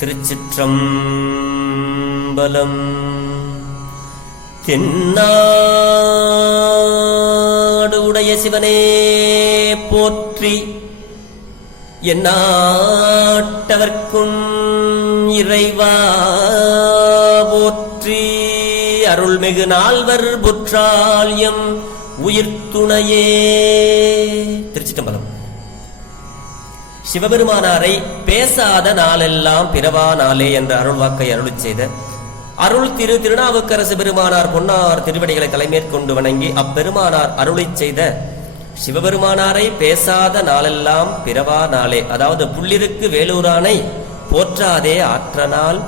திருச்சிற்றம்பலம். தென்னாடு உடைய சிவனே போற்றி என்னாட்டவர்க்கும் இறைவா போற்றி. அருள்மிகு நால்வர் புற்றால்யம் உயிர்த்துணையே. திருச்சிட்டம்பலம் சிவபெருமானாரை பேசாத நாளெல்லாம் பிறவா நாளே என்ற அருள்வாக்கை அருள் செய்த அருள் திரு திருநாவுக்கரசு பெருமானார் பொன்னார் திருவடிகளை தலைமேற்கொண்டு வணங்கி அப்பெருமானார் அருளை செய்த சிவபெருமானாரை பேசாத நாளெல்லாம் பிறவா நாளே அதாவது புள்ளிருக்கு வேலூரானை போற்றாதே ஆற்றனால்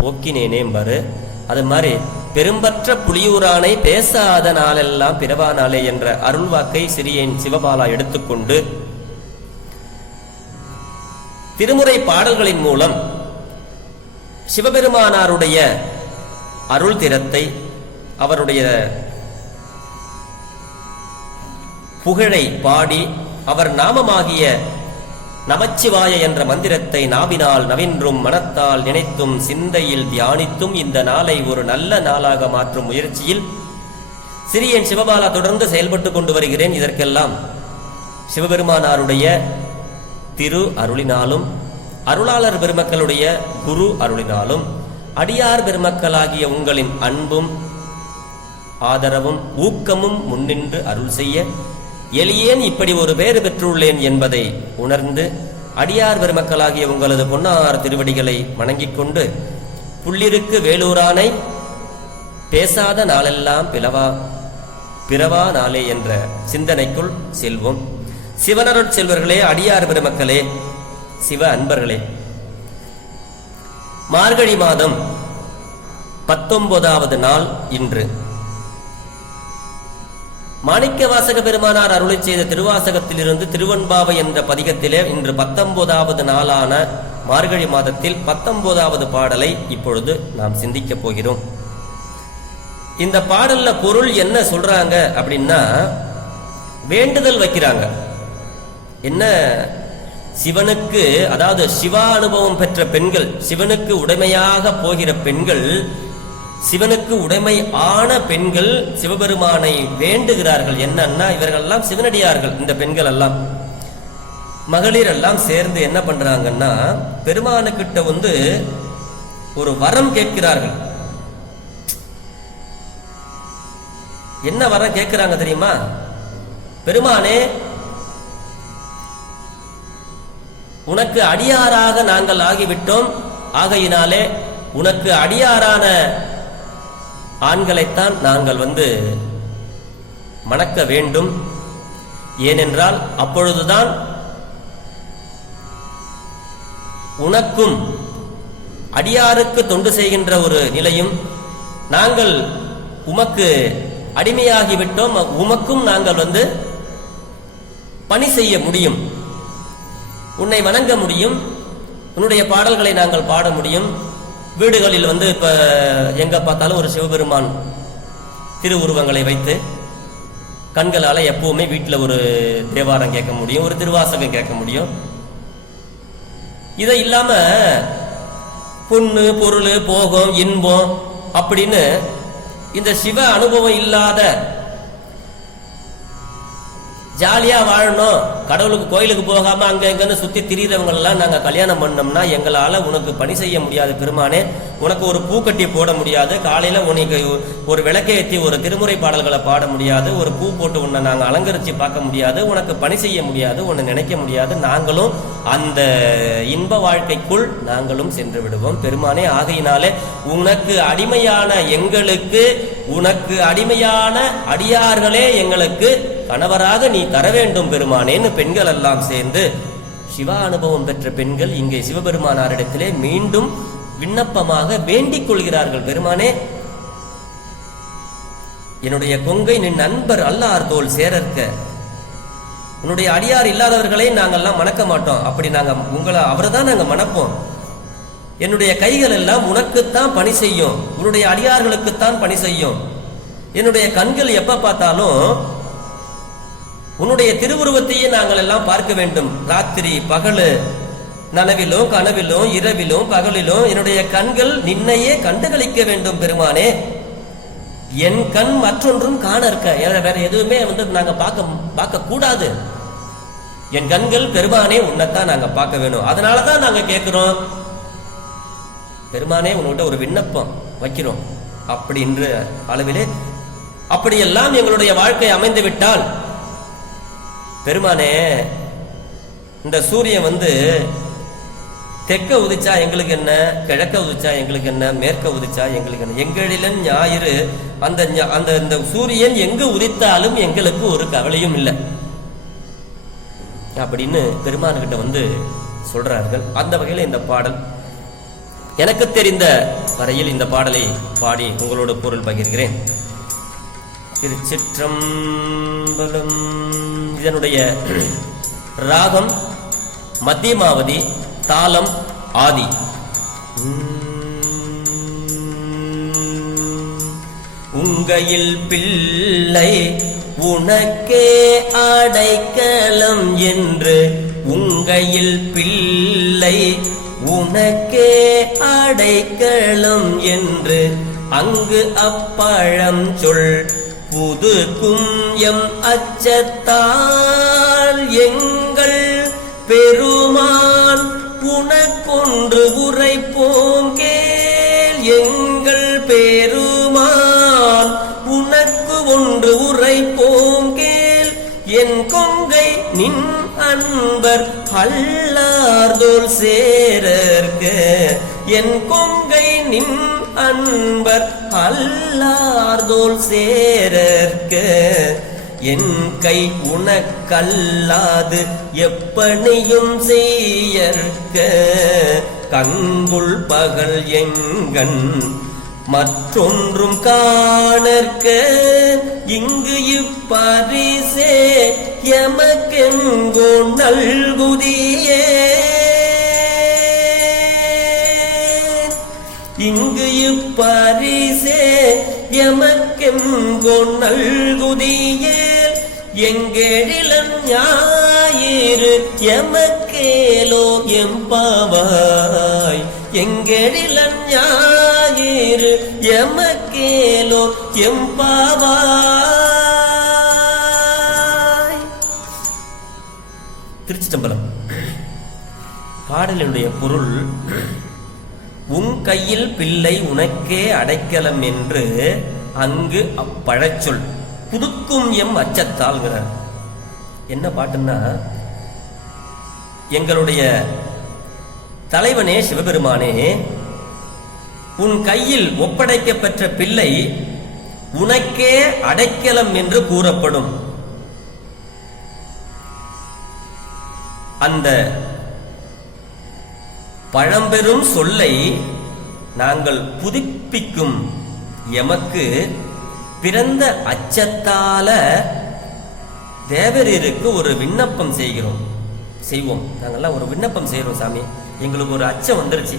போக்கினேனேம்பரு அது மாதிரி பெரும்பற்ற புலியூரானை பேசாத நாளெல்லாம் பிறவா நாளே என்ற அருள்வாக்கை சிறியேன் சிவபாலா எடுத்துக்கொண்டு திருமுறை பாடல்களின் மூலம் சிவபெருமானாருடைய அருள் திறத்தை அவருடைய புகழை பாடி அவர் நாமமாகிய நமச்சிவாய என்ற மந்திரத்தை நாவினால் நவின்றும் மனத்தால் நினைத்தும் சிந்தையில் தியானித்தும் இந்த நாளை ஒரு நல்ல நாளாக மாற்றும் முயற்சியில் சிறியன் சிவபாலா தொடர்ந்து செயல்பட்டு கொண்டு வருகிறேன். இதற்கெல்லாம் சிவபெருமானாருடைய திரு அருளினாலும் அருளாளர் பெருமக்களுடைய குரு அருளினாலும் அடியார் பெருமக்களாகிய உங்களின் அன்பும் ஆதரவும் ஊக்கமும் முன்னின்று அருள் செய்ய எளியேன் இப்படி ஒரு பேறு பெற்றுள்ளேன் என்பதை உணர்ந்து அடியார் பெருமக்களாகிய உங்களது பொன்னார் திருவடிகளை வணங்கிக் கொண்டு புள்ளிருக்கு வேலூரானை பேசாத நாளெல்லாம் பிளவா பிறவா நாளே என்ற சிந்தனைக்குள் செல்வோம். சிவனருட் செல்வர்களே அடியார் பெருமக்களே சிவ அன்பர்களே. மார்கழி மாதம் பத்தொன்பதாவது நாள் இன்று. மாணிக்க வாசக பெருமானார் அருளை செய்த திருவாசகத்திலிருந்து திருவன்பாவை என்ற பதிகத்திலே இன்று பத்தொன்பதாவது நாளான மார்கழி மாதத்தில் பத்தொன்பதாவது பாடலை இப்பொழுது நாம் சிந்திக்கப் போகிறோம். இந்த பாடல்ல பொருள் என்ன சொல்றாங்க அப்படின்னா வேண்டுதல் வைக்கிறாங்க. என்ன? சிவனுக்கு அதாவது சிவா அனுபவம் பெற்ற பெண்கள் சிவனுக்கு உடைமையாக போகிற பெண்கள் சிவனுக்கு உடைமை ஆன பெண்கள் சிவபெருமானை வேண்டுகிறார்கள். என்னன்னா இவர்கள் எல்லாம் சிவனடியார்கள் இந்த பெண்கள் எல்லாம் மகளிர் எல்லாம் சேர்ந்து என்ன பண்றாங்கன்னா பெருமானுக்கிட்ட வந்து ஒரு வரம் கேட்கிறார்கள். என்ன வரம் கேட்கிறாங்க தெரியுமா? பெருமானே உனக்கு அடியாராக நாங்கள் ஆகிவிட்டோம். ஆகையினாலே உனக்கு அடியாரான ஆண்களைத்தான் நாங்கள் வந்து மணக்க வேண்டும். ஏனென்றால் அப்பொழுதுதான் உனக்கும் அடியாருக்கு தொண்டு செய்கின்ற ஒரு நிலையும் நாங்கள் உமக்கு அடிமையாகிவிட்டோம். உமக்கும் நாங்கள் வந்து பணி செய்ய முடியும். உன்னை வணங்க முடியும். உன்னுடைய பாடல்களை நாங்கள் பாட முடியும். வீடுகளில் வந்து இப்ப எங்க பார்த்தாலும் ஒரு சிவபெருமான் திருவுருவங்களை வைத்து கண்களால எப்பவுமே வீட்டில் ஒரு தேவாரம் கேட்க முடியும் ஒரு திருவாசகம் கேட்க முடியும். இதை இல்லாம பொண்ணு பொருள் போகம் இன்பம் அப்படின்னு இந்த சிவ அனுபவம் இல்லாத ஜாலியா வாழணும். கடவுளுக்கு கோயிலுக்கு போகாம அங்க எங்கன்னு சுத்தி திரியிறவங்க எல்லாம் நாங்க கல்யாணம் பண்ணோம்னா எங்களால உனக்கு பணி செய்ய முடியாது பெருமானே. உனக்கு ஒரு பூக்கட்டி போட முடியாது. காலையில உனக்கு ஒரு விளக்கை ஏற்றி ஒரு திருமுறை பாடல்களை பாட முடியாது. ஒரு பூ போட்டு உன்னை நாங்க அலங்கரிச்சு பார்க்க முடியாது. உனக்கு பணி செய்ய முடியாது. உன்னை நினைக்க முடியாது. நாங்களும் அந்த இன்ப வாழ்க்கைக்குள் நாங்களும் சென்று விடுவோம். பெருமானே ஆகையினாலே உனக்கு அடிமையான எங்களுக்கு உனக்கு அடிமையான அடியார்களே எங்களுக்கு கணவராக நீ தர வேண்டும் பெருமானேன்னு பெண்கள் எல்லாம் சேர்ந்து சிவா அனுபவம் பெற்ற பெண்கள் இங்கே சிவபெருமானாரிடத்திலே மீண்டும் விண்ணப்பமாக வேண்டிக் கொள்கிறார்கள். பெருமானே என்னுடைய கொங்கை நின் நண்பர் அல்லார் தோல் சேரற்க. உன்னுடைய அடியார் இல்லாதவர்களை நாங்கள்லாம் மணக்க மாட்டோம். அப்படி நாங்க உங்களை அவரை தான் நாங்க மணப்போம். என்னுடைய கைகள் எல்லாம் உனக்குத்தான் பணி செய்யும். உன்னுடைய அடியார்களுக்குத்தான் பணி செய்யும். என்னுடைய கண்கள் எப்ப பார்த்தாலும் உன்னுடைய திருவுருவத்தையே நாங்கள் எல்லாம் பார்க்க வேண்டும். ராத்திரி பகலு நனவிலும் கனவிலும் இரவிலும் பகலிலும் என்னுடைய கண்கள் நின்னையே கண்டுகளிக்க வேண்டும் பெருமானே. என் கண் மற்றொன்றும் காண இருக்க வேற எதுவுமே வந்து நாங்க பார்க்க பார்க்க கூடாது என் கண்கள் பெருமானே உன்னைத்தான் நாங்க பார்க்க வேணும். அதனாலதான் நாங்க கேட்கிறோம். பெருமானே உங்கள்கிட்ட ஒரு விண்ணப்பம் வைக்கிறோம். அப்படின்ற அளவிலே அப்படியெல்லாம் எங்களுடைய வாழ்க்கை அமைந்து விட்டால் பெருமானே இந்த சூரியன் வந்து தெற்க உதிச்சா எங்களுக்கு என்ன கிழக்க உதிச்சா எங்களுக்கு என்ன மேற்க உதிச்சா எங்களுக்கு என்ன? எங்களிலும் ஞாயிறு அந்த அந்த இந்த சூரியன் எங்கு உதித்தாலும் எங்களுக்கு ஒரு கவலையும் இல்லை. அப்படின்னு பெருமான்கிட்ட வந்து சொல்றார்கள். அந்த வகையில் இந்த பாடல். எனக்கு தெரிந்த வரையில் இந்த பாடலை பாடி உங்களோட பொருள் பகிர்கிறேன். திருச்சிற்றம்பலம் இதனுடைய ராகம் மத்தியமாவதி தாளம் ஆதி. உங்கையில் பிள்ளை உனக்கே அடைக்கலம் என்று உங்கையில் பிள்ளை உனக்கே அடைக்கலம் என்று அங்கு அப்பழம் சொல் புதுக்கும் எம் அச்சத்தால் எங்கள் பெருமான் உனக்கொன்று உரைப்போம் கேள். எங்கள் பெருமான் உனக்கு ஒன்று உரைப்போம் கேள். என் கொங்கை நின் அன்பர் பல்லார்தோல் சேரர்க என் கொங்கை நின் அன்பர் அல்லார்தோல் சேரற்க. என் கை உனக்கல்லாது எப்பணியும் செய்யற்க. கங்குள் பகல் எங்கண் மற்றொன்றும் காணற்க. இங்கு இப்பரிசே எமக்கெங்கோ நல்குதி பரிசே எமக்கெங்கோ நல்குதியே? எங்கெழிலன் ஞாயிறு எமக்கேலோ எம்பாவாய்? எங்கெழிலன் ஞாயிறு எமக்கேலோ எம்பாவாய்? திருச்சிட்டம்பலம் பாடலினுடைய பொருள் உன் கையில் பிள்ளை உனக்கே அடைக்கலம் என்று அங்கு அப்பழச்சொல். புதுக்கும் எம் அச்சத்தால்கிறார் என்ன பாட்டுன்னா எங்களுடைய தலைவனே சிவபெருமானே உன் கையில் ஒப்படைக்கப்பெற்ற பிள்ளை உனக்கே அடைக்கலம் என்று கூறப்படும். அந்த பழம்பெரும் சொல்லை நாங்கள் புதுப்பிக்கும் எமக்கு பிறந்த அச்சத்தால தேவரீருக்கு ஒரு விண்ணப்பம் செய்கிறோம். செய்வோம். நாங்கள்லாம் ஒரு விண்ணப்பம் செய்கிறோம் சாமி. எங்களுக்கு ஒரு அச்சம் வந்துருச்சு.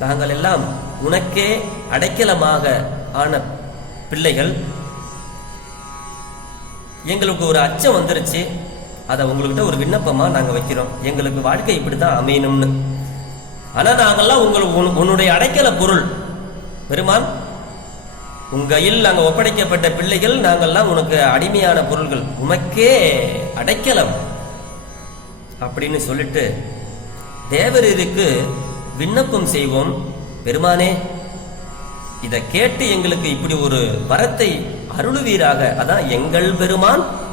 நாங்கள் எல்லாம் உனக்கே அடைக்கலமாக ஆன பிள்ளைகள். எங்களுக்கு ஒரு அச்சம் வந்துருச்சு. அதை உங்கள்கிட்ட ஒரு விண்ணப்பமா நாங்க வைக்கிறோம். எங்களுக்கு வாழ்க்கை இப்படிதான் அமையணும்னு. ஆனா நாங்கெல்லாம் உங்கள் உன்- உன்னுடைய அடைக்கல பொருள். பெருமான் உங்கையில் நாங்கள் ஒப்படைக்கப்பட்ட பிள்ளைகள் நாங்கள்லாம் உனக்கு அடிமையான பொருள்கள். உமக்கே அடைக்கலம். அப்படின்னு சொல்லிட்டு தேவரீருக்கு விண்ணப்பம் செய்வோம். பெருமானே இதை கேட்டு எங்களுக்கு இப்படி ஒரு வரத்தை அருளுவீராக. அதான் எங்கள் பெருமான்.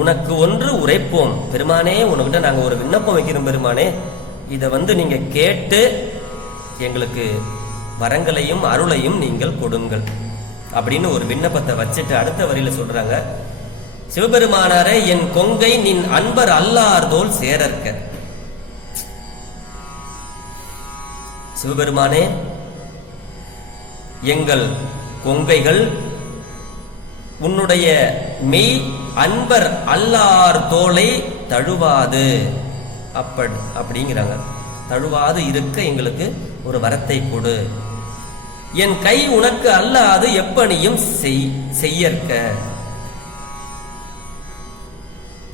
உனக்கு ஒன்று உரைப்போம். பெருமானே உனக்கிட்ட நாங்கள் ஒரு விண்ணப்பம் வைக்கிறோம் பெருமானே. இதை வந்து நீங்கள் கேட்டு எங்களுக்கு வரங்களையும் அருளையும் நீங்கள் கொடுங்கள். அப்படின்னு ஒரு விண்ணப்பத்தை வச்சுட்டு அடுத்த வரியில சொல்றாங்க. சிவபெருமானாரே என் கொங்கை நின் அன்பர் அல்லார்தோல் சேரற்க. சிவபெருமானே எங்கள் கொங்கைகள் உன்னுடைய மெய் அன்பர் அல்லார் தோலை தழுவாது. அப்படி அப்படிங்கிறாங்க. தழுவாது இருக்க எங்களுக்கு ஒரு வரத்தை கொடு. என் கை உனக்கு அல்லாது எப்பணியும் செய் செய்யற்க.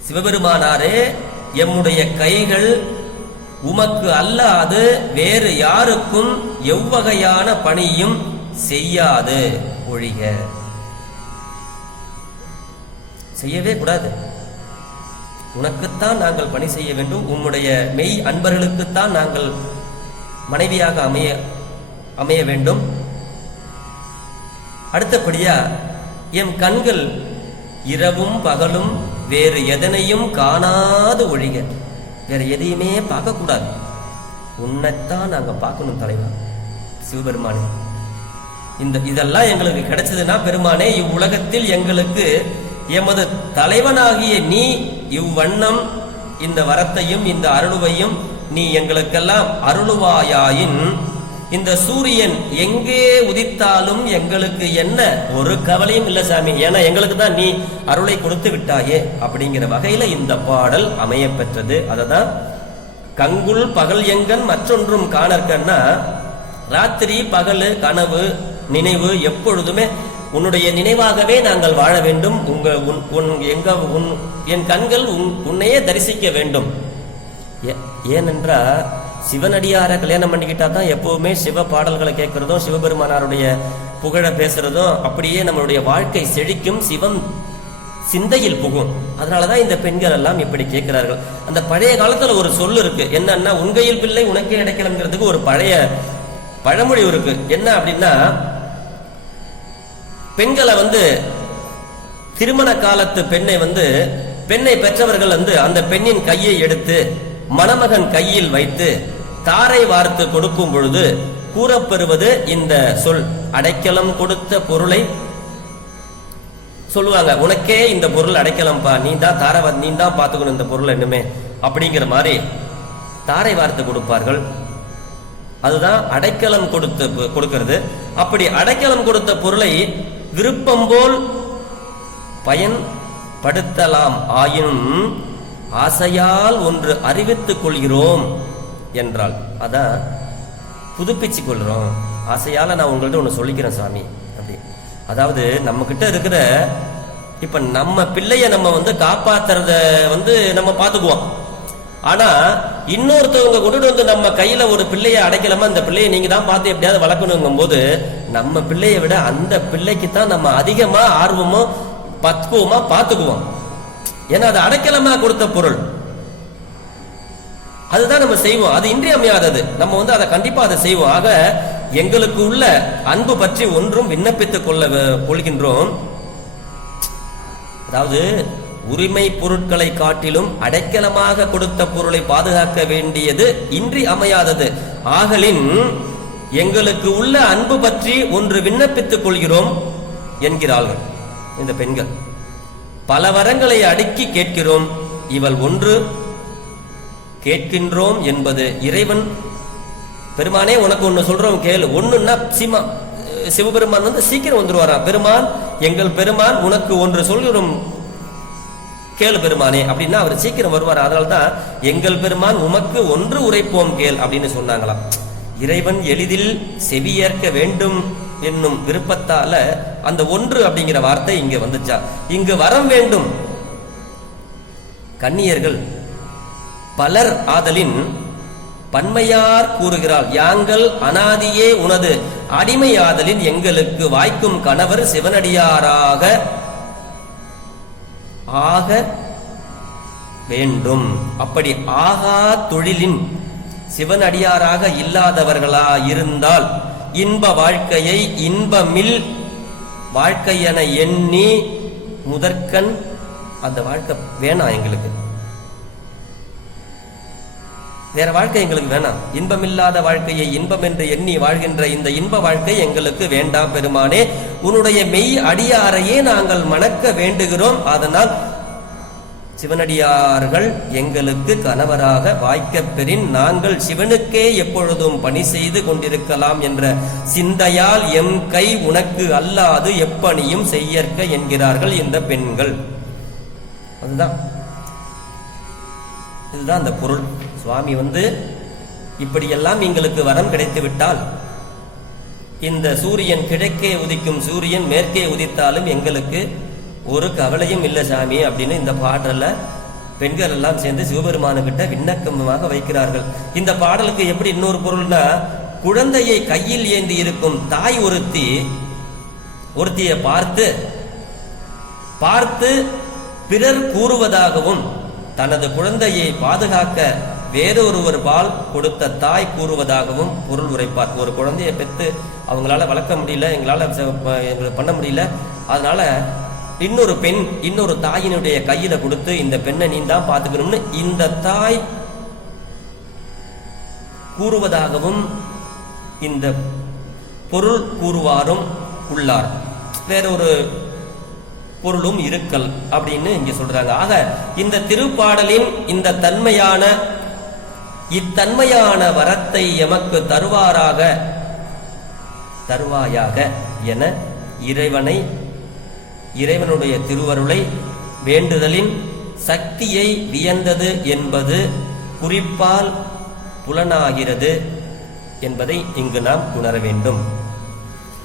சிவபெருமானாரே எம்முடைய கைகள் உமக்கு அல்லாது வேறு யாருக்கும் எவ்வகையான பணியும் செய்யாது. ஒழிக. செய்யவே கூடாது. உனக்குத்தான் நாங்கள் பணி செய்ய வேண்டும். உம்முடைய மெய் அன்பர்களுக்குத்தான் நாங்கள் மனைவியாக அமைய அமைய வேண்டும். அடுத்தபடியா எம் கண்கள் இரவும் பகலும் வேறு எதனையும் காணாது ஒழிக. வேற எதையுமே பார்க்கக்கூடாது. உன்னைத்தான் நாங்கள் பார்க்கணும் தலைவா. சிவபெருமானே. இந்த இதெல்லாம் எங்களுக்கு கிடைச்சதுன்னா பெருமானே இவ்வுலகத்தில் எங்களுக்கு எமது தலைவனாகிய நீ இவ்வண்ணம் இந்த வரத்தையும் இந்த அருளுவையும் நீ எங்களுக்கெல்லாம் அருளுவாயாயின் இந்த சூரியன் எங்கே உதித்தாலும் எங்களுக்கு என்ன? ஒரு கவலையும் இல்லை சாமி. ஏன்னா எங்களுக்கு தான் நீ அருளை கொடுத்து விட்டாயே அப்படிங்கிற வகையில இந்த பாடல் அமைய பெற்றது. அதை தான் கங்குல் பகல் எங்கன் மற்றொன்றும் காணற்கன்னா ராத்திரி பகல் கனவு நினைவு எப்பொழுதுமே உன்னுடைய நினைவாகவே நாங்கள் வாழ வேண்டும். உங்க உன் உன் எங்க உன் என் கண்கள் உன் உன்னையே தரிசிக்க வேண்டும். ஏ- ஏனென்றா சிவனடியார கல்யாணம் பண்ணிக்கிட்டா தான் எப்பவுமே சிவ பாடல்களை கேட்கறதும் சிவபெருமானாருடைய புகழ பேசுறதும் அப்படியே நம்மளுடைய வாழ்க்கை செழிக்கும் சிவம் சிந்தையில் புகும். அதனாலதான் இந்த பெண்கள் எல்லாம் இப்படி கேட்கிறார்கள். அந்த பழைய காலத்துல ஒரு சொல் இருக்கு. என்னன்னா உண்கையில் பிள்ளை உனக்கே கிடைக்கலங்கிறதுக்கு ஒரு பழைய பழமொழி இருக்கு. என்ன அப்படின்னா பெண்களை வந்து திருமண காலத்து பெண்ணை வந்து பெண்ணை பெற்றவர்கள் வந்து அந்த பெண்ணின் கையை எடுத்து மணமகன் கையில் வைத்து தாரை வார்த்து கொடுக்கும் பொழுது கூறப்பெறுவது இந்த சொல். அடைக்கலம் கொடுத்த பொருளை சொல்லுவாங்க. உனக்கே இந்த பொருள் அடைக்கலம்ப்பா நீ தான் தாரை நீ தான் பார்த்துக்கணும் இந்த பொருள் என்னமே. அப்படிங்கிற மாதிரி தாரை வார்த்து கொடுப்பார்கள். அதுதான் அடைக்கலம் கொடுத்து கொடுக்கிறது. அப்படி அடைக்கலம் கொடுத்த பொருளை விருப்பம் போல் பயன்படுத்தலாம் ஆயினும் ஆசையால் ஒன்று அறிவித்துக் கொள்கிறோம் என்றால் அதான் புதுப்பிச்சு கொள்கிறோம். ஆசையால் நான் உங்கள்கிட்ட ஒன்று சொல்லிக்கிறேன் சாமி. அப்படி. அதாவது நம்மக்கிட்ட இருக்கிற இப்போ நம்ம பிள்ளைய நம்ம வந்து காப்பாத்துறத வந்து நம்ம பார்த்துக்குவோம் ஆனால் இன்னொருத்தவங்க கொண்டுட்டு வந்து நம்ம கையில ஒரு பிள்ளைய அடைக்கலாமா அந்த பிள்ளையை நீங்க தான் பார்த்து எப்படியாவது வளர்க்கணுங்கும் போது நம்ம பிள்ளைய விட அந்த பிள்ளைக்கு தான் நம்ம அதிகமா ஆர்வமோ பக்குவமா பார்த்துக்குவோம். ஏன்னா அது அடைக்கலமா கொடுத்த பொருள். அதுதான் நம்ம செய்வோம். அது இன்றியமையாதது. நம்ம வந்து அதை கண்டிப்பா அதை செய்வோம். ஆக எங்களுக்கு உள்ள அன்பு பற்றி ஒன்றும் விண்ணப்பித்துக் கொள்ள கொள்கின்றோம். அதாவது உரிமை பொருட்களை காட்டிலும் அடைக்கலமாக கொடுத்த பொருளை பாதுகாக்க வேண்டியது இன்றி அமையாதது. ஆகலின் எங்களுக்கு உள்ள அன்பு பற்றி ஒன்று விண்ணப்பித்துக் கொள்கிறோம் என்கிறார்கள் இந்த பெண்கள். பல வரங்களை அடுக்கி கேட்கிறோம். இவள் ஒன்று கேட்கின்றோம் என்பது இறைவன். பெருமானே உனக்கு ஒன்று சொல்றோம் கேளு. ஒன்னுன்னா சீமா சிவபெருமான் வந்து சீக்கிரம் வந்துருவாராம். பெருமான் எங்கள் பெருமான் உனக்கு ஒன்று சொல்கிறோம். கேளு பெருமானே அப்படின்னா அவர் சீக்கிரம் வருவார். அதனால்தான் எங்கள் பெருமான் உமக்கு ஒன்று உரைப்போம் கேள் அப்படின்னு சொன்னாங்களாம். இறைவன் எளிதில் செவியேற்க வேண்டும் என்னும் விருப்பத்தால அந்த ஒன்று அப்படிங்கிற வார்த்தை இங்க வந்துச்சா. இங்கு வரம் வேண்டும். கன்னியர்கள் பலர் ஆதலின் பன்மையார் கூறுகிறார் யாங்கள் அனாதியே உனது அடிமையாதலின் எங்களுக்கு வாய்க்கும் கணவர் சிவனடியாராக ஆக வேண்டும். அப்படி ஆகா தொழிலின் சிவனடியாராக இல்லாதவர்களா இருந்தால் இன்ப வாழ்க்கையை இன்பமில் வாழ்க்கையென எண்ணி முதற்கண் அந்த வாழ்க்கை வேணாம் எங்களுக்கு. வேற வாழ்க்கை எங்களுக்கு வேணாம். இன்பமில்லாத வாழ்க்கையை இன்பம் என்று எண்ணி வாழ்கின்ற இந்த இன்ப வாழ்க்கை எங்களுக்கு வேண்டாம் பெருமானே. உன்னுடைய மெய் அடியாரையே நாங்கள் மணக்க வேண்டுகிறோம். அதனால் சிவனடியார்கள் எங்களுக்கு கணவராக வாய்க்கப் பெறின் நாங்கள் சிவனுக்கே எப்பொழுதும் பணி செய்து கொண்டிருக்கலாம் என்ற சிந்தையால் எம் கை உனக்கு அல்லாது எப்பணியும் செய்யற்க என்கிறார்கள் இந்த பெண்கள். அதுதான். இதுதான் அந்த பொருள். சுவாமி வந்து இப்படியெல்லாம் எங்களுக்கு வரம் கிடைத்து விட்டால் இந்த சூரியன் கிழக்கே உதிக்கும் சூரியன் மேற்கே உதித்தாலும் எங்களுக்கு ஒரு கவலையும் இல்லை சாமி அப்படின்னு இந்த பாடல பெண்கள் எல்லாம் சேர்ந்து சிவபெருமானுகிட்ட விண்ணக்கமாக வைக்கிறார்கள். இந்த பாடலுக்கு எப்படி இன்னொரு பொருள்னா குழந்தையை கையில் ஏந்தி இருக்கும் தாய் ஒருத்தி ஒருத்தியை பார்த்து பார்த்து பிறர் கூறுவதாகவும் தனது குழந்தையை பாதுகாக்க வேறொருவர் பால் கொடுத்த தாய் கூறுவதாகவும் பொருள் உரைப்பார். ஒரு குழந்தையை பெற்று அவங்களால வளர்க்க முடியல எங்களால எங்களுக்கு பண்ண முடியல அதனால இன்னொரு பெண் இன்னொரு தாயினுடைய கையில கொடுத்து இந்த பெண்ணை நீ தான் பார்த்துக்கணும்னு இந்த தாய் கூறுவதாகவும் இந்த பொருள் கூறுவாரும் உள்ளார். வேறொரு பொருளும் இருக்கல் அப்படின்னு இங்க சொல்றாங்க. ஆக இந்த திருப்பாடலின் இந்த தன்மையான இத்தன்மையான வரத்தை எமக்கு தருவாராக. தருவாயாக என இறைவனை இறைவனுடைய திருவருளை வேண்டுதலின் சக்தியை வியந்தது என்பது குறிப்பால் புலனாகிறது என்பதை இங்கு நாம் உணர வேண்டும்.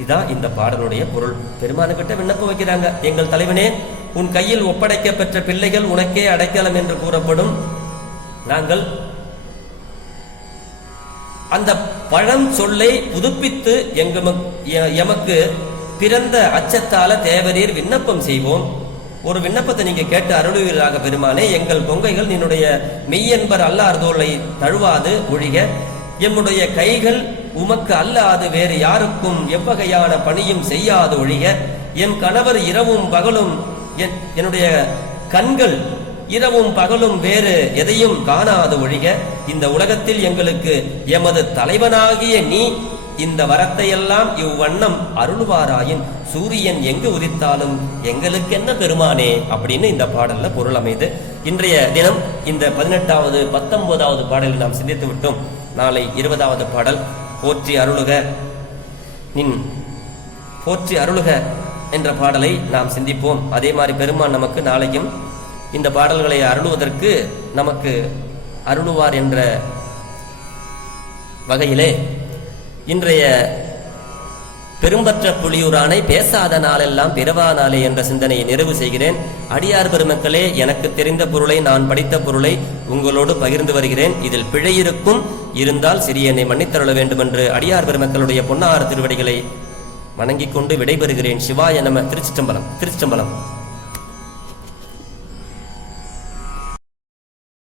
இதான் இந்த பாடலுடைய பொருள். பெருமானுக்கிட்ட விண்ணப்பம் வைக்கிறாங்க. எங்கள் தலைவனே உன் கையில் ஒப்படைக்க பெற்ற பிள்ளைகள் உனக்கே அடைக்கலம் என்று கூறப்படும். நாங்கள் அந்த பழம் சொல்லை புதுப்பித்து எங்கம- எ- எமக்கு பிறந்த அச்சத்தால தேவரீர் விண்ணப்பம் செய்வோம். ஒரு விண்ணப்பத்தை நீங்க கேட்டு அருளுவீராக பெருமானே எங்கள் பொங்கைகள் நின்னுடைய மெய்யன்பர் அல்லார்தோலை தழுவாது ஒழிக. எம்முடைய கைகள் உமக்கு அல்லாது வேறு யாருக்கும் எவ்வகையான பணியும் செய்யாது ஒழிக. என் கணவர் இரவும் பகலும் என்- என்னுடைய கண்கள் இரவும் பகலும் வேறு எதையும் காணாது ஒழிக. இந்த உலகத்தில் எங்களுக்கு எமது தலைவனாகிய நீ இந்த வரத்தையெல்லாம் இவ்வண்ணம் அருள்வாராயின். சூரியன் எங்கு உதித்தாலும் எங்களுக்கு என்ன பெருமானே? அப்படின்னு இந்த பாடல்ல பொருள் அமைது. இன்றைய தினம் இந்த பதினெட்டாவது பத்தொன்பதாவது பாடலில் நாம் சிந்தித்து விட்டோம். நாளை இருபதாவது பாடல் போற்றி அருளுக நின் போற்றி அருளுக என்ற பாடலை நாம் சிந்திப்போம். அதே மாதிரி பெருமான் நமக்கு நாளையும் இந்த பாடல்களை அருளுவதற்கு நமக்கு அருளுவார் என்ற வகையிலே இன்றைய பெரும்பற்ற புலியூரானை பேசாத நாளெல்லாம் பிறவா நாளே என்ற சிந்தனையை நிறைவு செய்கிறேன். அடியார் பெருமக்களே எனக்கு தெரிந்த பொருளை நான் படித்த பொருளை உங்களோடு பகிர்ந்து வருகிறேன். இதில் பிழை இருக்கும் இருந்தால் சிறியனை மன்னித்தருள வேண்டும் என்று அடியார் பெருமக்களுடைய பொன்னார் திருவடிகளை வணங்கிக் கொண்டு விடைபெறுகிறேன். சிவாய நம திருச்சிட்டம்பலம் திருச்சிற்றம்பலம்.